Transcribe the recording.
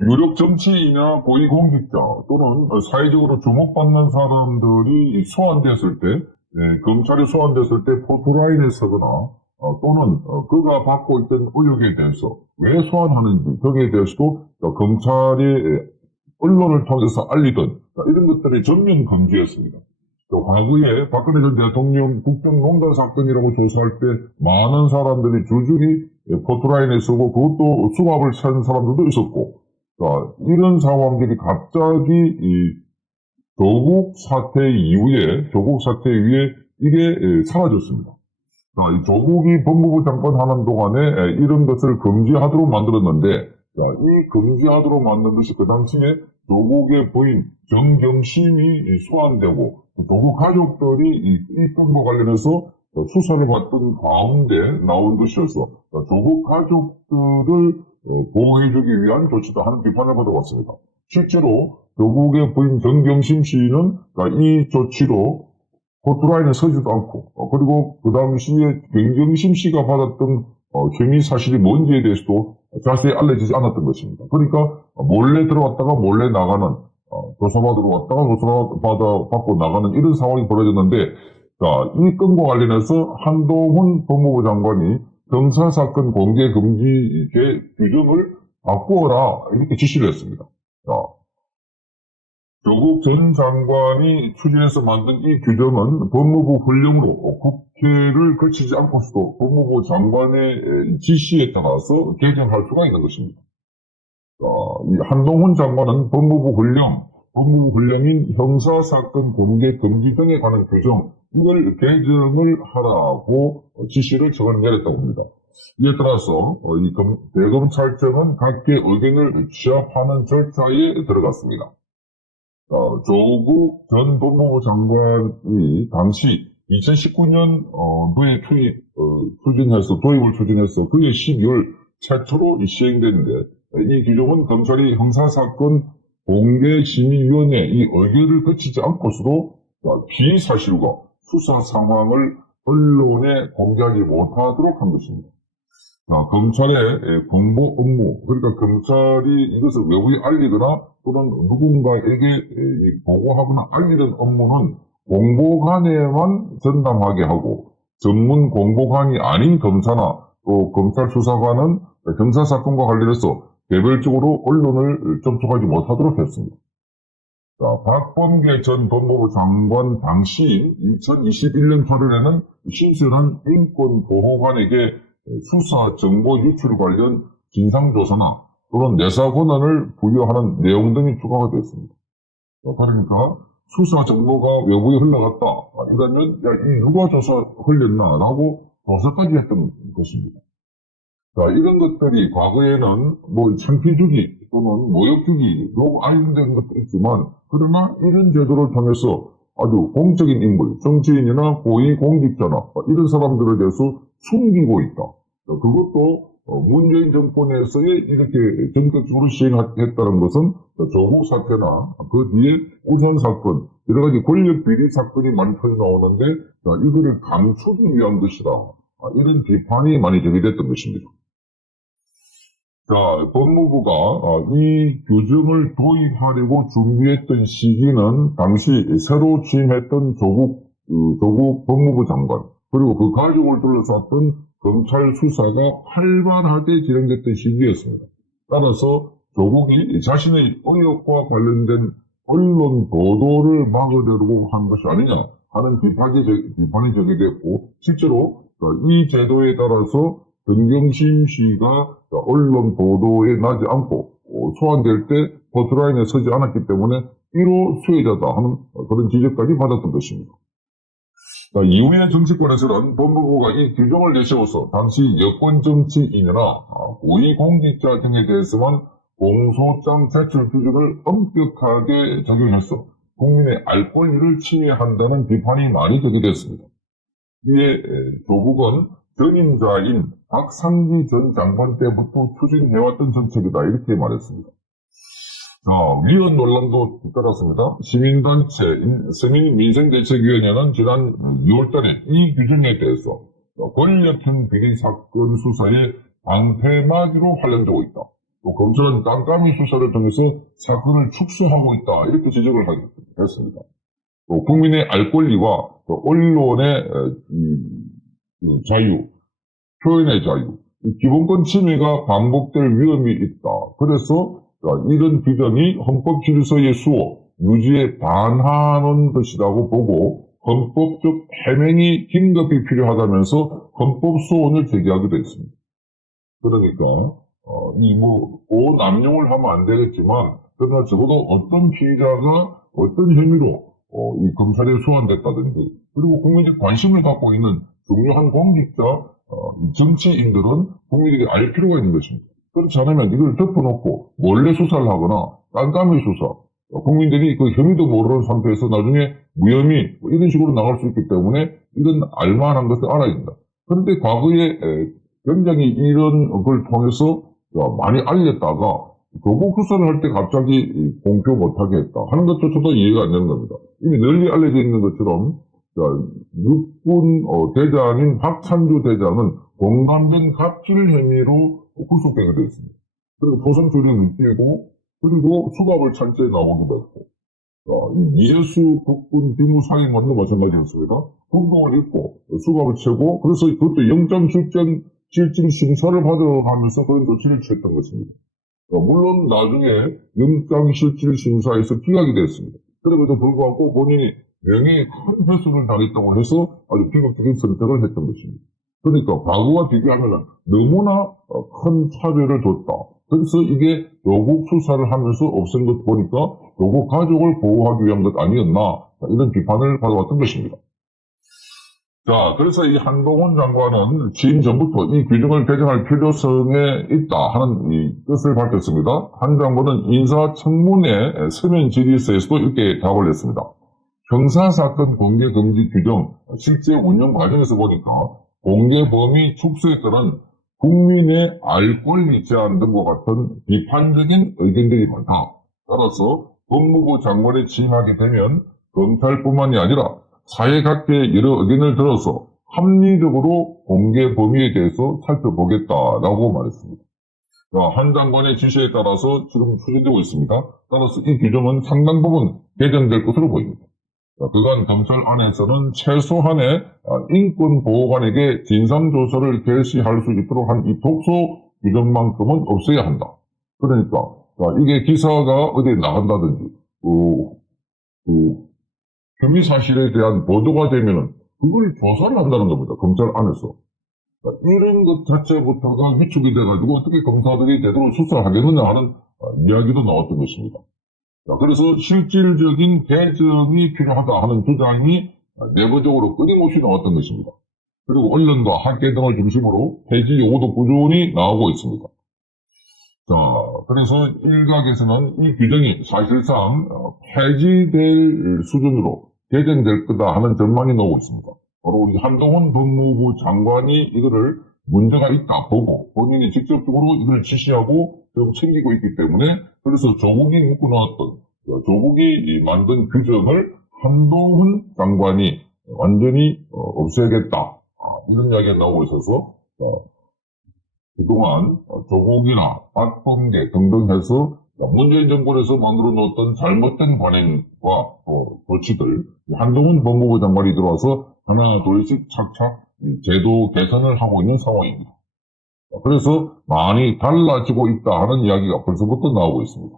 유력 정치인이나 고위공직자 또는 사회적으로 주목받는 사람들이 소환됐을 때, 검찰이 소환됐을 때 포토라인에 서거나 또는 그가 받고 있던 의혹에 대해서 왜 소환하는지 거기에 대해서도 검찰이 언론을 통해서 알리던 이런 것들이 전면 금지였습니다. 또 과거에 박근혜 전 대통령 국정농단 사건이라고 조사할 때 많은 사람들이 줄줄이 포토라인에 서고 그것도 수갑을 찬 사람들도 있었고, 이런 상황들이 갑자기 조국 사태 이후에 이게 사라졌습니다. 이 조국이 법무부 장관 하는 동안에 이런 것을 금지하도록 만들었는데, 이 금지하도록 만든 것이 그 당시에 조국의 부인 정경심이 소환되고 조국 가족들이 이 건과 관련해서 수사를 받던 가운데 나온 것이어서 조국 가족들을 보호해주기 위한 조치다 하는 비판을 받아왔습니다. 실제로 조국의 부인 정경심 씨는 이 조치로 포토라인에 서지도 않고, 그리고 그 당시에 정경심 씨가 받았던 혐의 사실이 뭔지에 대해서도 자세히 알려지지 않았던 것입니다. 그러니까 몰래 들어왔다가 몰래 나가는, 조사받으러 왔다가 조사받고 나가는 이런 상황이 벌어졌는데, 이 건과 관련해서 한동훈 법무부 장관이 경사사건 공개 금지 규정을 바꾸어라 이렇게 지시를 했습니다. 조국 전 장관이 추진해서 만든 이 규정은 법무부 훈령으로 국회를 거치지 않고서도 법무부 장관의 지시에 따라서 개정할 수가 있는 것입니다. 이 한동훈 장관은 법무부 훈령인 형사사건 공개 금지 등에 관한 규정, 이걸 개정을 하라고 지시를 저번에 내렸다고 합니다. 이에 따라서 대검찰청은 각계 의견을 취합하는 절차에 들어갔습니다. 조국 전 법무부 장관이 당시 2019년도에 도입을 추진해서 그해 12월 최초로 시행됐는데, 이 규정은 검찰이 형사사건 공개심의위원회 이 의결을 거치지 않고서도 비사실과 수사 상황을 언론에 공개하지 못하도록 한 것입니다. 검찰의 공보 업무, 그러니까 검찰이 이것을 외부에 알리거나 또는 누군가에게 보고하거나 알리는 업무는 공보관에만 전담하게 하고, 전문 공보관이 아닌 검사나 또 검찰 수사관은 형사사건과 관련해서 개별적으로 언론을 접촉하지 못하도록 했습니다. 박범계 전 법무부 장관 당시 2021년 8월에는 신선한 인권보호관에게 수사 정보 유출 관련 진상조사나 또는 내사 권한을 부여하는 내용 등이 추가가 되었습니다. 그러니까 수사 정보가 외부에 흘러갔다, 이러면 이 누가 조사 흘렸나라고 조사까지 했던 것입니다. 이런 것들이 과거에는 창피주기 또는 모욕주기로 알려된 것도 있지만, 그러나 이런 제도를 통해서 아주 공적인 인물, 정치인이나 고위공직자나 이런 사람들에 대해서 숨기고 있다. 그것도 문재인 정권에서의 이렇게 전격적으로 시행했다는 것은 조국 사태나 그 뒤에 우선 사건, 여러 가지 권력 비리 사건이 많이 터져나오는데 이거를 감추기 위한 것이다, 이런 비판이 많이 제기됐던 것입니다. 법무부가 이 규정을 도입하려고 준비했던 시기는 당시 새로 취임했던 조국 법무부 장관, 그리고 그 가족을 둘러쌌던 검찰 수사가 활발하게 진행됐던 시기였습니다. 따라서 조국이 자신의 의혹과 관련된 언론 보도를 막으려고 한 것이 아니냐 하는 비판이 제기됐고, 실제로 이 제도에 따라서 정경심 씨가 언론 보도에 나지 않고 소환될 때 포토라인에 서지 않았기 때문에 1호 수혜자다 하는 그런 지적까지 받았던 것입니다. 이후에 정치권에서는 법무부가 이 규정을 내세워서 당시 여권 정치인이나 고위공직자 등에 대해서만 공소장 제출 규정을 엄격하게 적용해서 국민의 알 권리를 침해한다는 비판이 많이 제기됐습니다. 이에 조국은 전임자인 박상기 전 장관 때부터 추진해왔던 정책이다, 이렇게 말했습니다. 위헌 논란도 따랐습니다. 시민단체 서민민생대책위원회는 지난 6월달에 이 규정에 대해서 권력형 비리 사건 수사에 방패막이로 활용되고 있다, 또 검찰은 깜깜이 수사를 통해서 사건을 축소하고 있다. 이렇게 지적을 했습니다. 또 국민의 알 권리와 또 언론의 자유, 표현의 자유, 이 기본권 침해가 반복될 위험이 있다. 그래서 이런 규정이 헌법질서의 수호, 유지에 반하는 것이라고 보고 헌법적 해명이 긴급히 필요하다면서 헌법 소원을 제기하기도 했습니다. 그러니까 남용을 하면 안 되겠지만 그러나 적어도 어떤 피의자가 어떤 혐의로 이 검찰에 소환됐다든지 그리고 국민적 관심을 갖고 있는 중요한 공직자 정치인들은 국민들이 알 필요가 있는 것입니다. 그렇지 않으면 이걸 덮어놓고 몰래 수사를 하거나 깜깜이 수사 국민들이 그 혐의도 모르는 상태에서 나중에 무혐의 이런 식으로 나갈 수 있기 때문에 이런 알만한 것을 알아야 된다. 그런데 과거에 굉장히 이런 걸 통해서 많이 알렸다가 조국 수사를 할 때 갑자기 공표 못하게 했다 하는 것조차도 이해가 안 되는 겁니다. 이미 널리 알려져 있는 것처럼 육군 대장인 박찬주 대장은 공감된 갑질 혐의로 구속되게 되어 있습니다. 그리고 포상 처리를 느끼고 그리고 수갑을 찬죄에 나오기도 했고 이재수 국군 비무사령관도 마찬가지였습니다. 군복을 입고 수갑을 채고 그래서 그것도 영장실질 심사를 받아가면서 그런 조치를 취했던 것입니다. 물론 나중에 영장실질 심사에서 기각이 됐습니다. 그럼에도 불구하고 본인이 명예에 큰 훼손을 당했다고 해서 아주 비극적인 선택을 했던 것입니다. 그러니까 과거와 비교하면 너무나 큰 차별을 뒀다. 그래서 이게 조국 수사를 하면서 없앤 것 보니까 조국 가족을 보호하기 위한 것 아니었나 이런 비판을 받아왔던 것입니다. 자, 그래서 이 한동훈 장관은 취임 전부터 이 규정을 개정할 필요성에 있다 하는 이 뜻을 밝혔습니다. 한 장관은 인사청문회 서면 질의서에서도 이렇게 답을 냈습니다. 형사사건 공개 금지 규정 실제 운영 과정에서 보니까 공개 범위 축소에 따른 국민의 알 권리 제한 등과 같은 비판적인 의견들이 많다. 따라서 법무부 장관에 취임하게 되면 검찰뿐만이 아니라 사회 각계의 여러 의견을 들어서 합리적으로 공개 범위에 대해서 살펴보겠다라고 말했습니다. 한 장관의 지시에 따라서 지금 추진되고 있습니다. 따라서 이 규정은 상당 부분 개정될 것으로 보입니다. 그간 검찰 안에서는 최소한의 인권보호관에게 진상조사를 개시할 수 있도록 한 이 독소 규정만큼은 없어야 한다. 그러니까 이게 기사가 어디에 나간다든지 혐의 사실에 대한 보도가 되면은 그걸 조사를 한다는 겁니다. 검찰 안에서. 이런 것 자체부터가 위축이 돼가지고 어떻게 검사들이 제대로 수사를 하겠느냐 하는 이야기도 나왔던 것입니다. 그래서 실질적인 개정이 필요하다 하는 주장이 내부적으로 끊임없이 나왔던 것입니다. 그리고 언론과 학계 등을 중심으로 폐지 요구도 꾸준히 나오고 있습니다. 자, 그래서 일각에서는 이 규정이 사실상 폐지될 수준으로 개정될 거다 하는 전망이 나오고 있습니다. 바로 우리 한동훈 법무부 장관이 이거를 문제가 있다 보고 본인이 직접적으로 이걸 지시하고 좀 챙기고 있기 때문에 그래서 조국이 묶어놓았던 조국이 만든 규정을 한동훈 장관이 완전히 없애겠다 이런 이야기가 나오고 있어서 그동안 조국이나 박범계 등등 해서 문재인 정권에서 만들어 놓았던 잘못된 관행과 조치들 한동훈 법무부 장관이 들어와서 하나 둘씩 착착 제도 개선을 하고 있는 상황입니다. 그래서 많이 달라지고 있다 하는 이야기가 벌써부터 나오고 있습니다.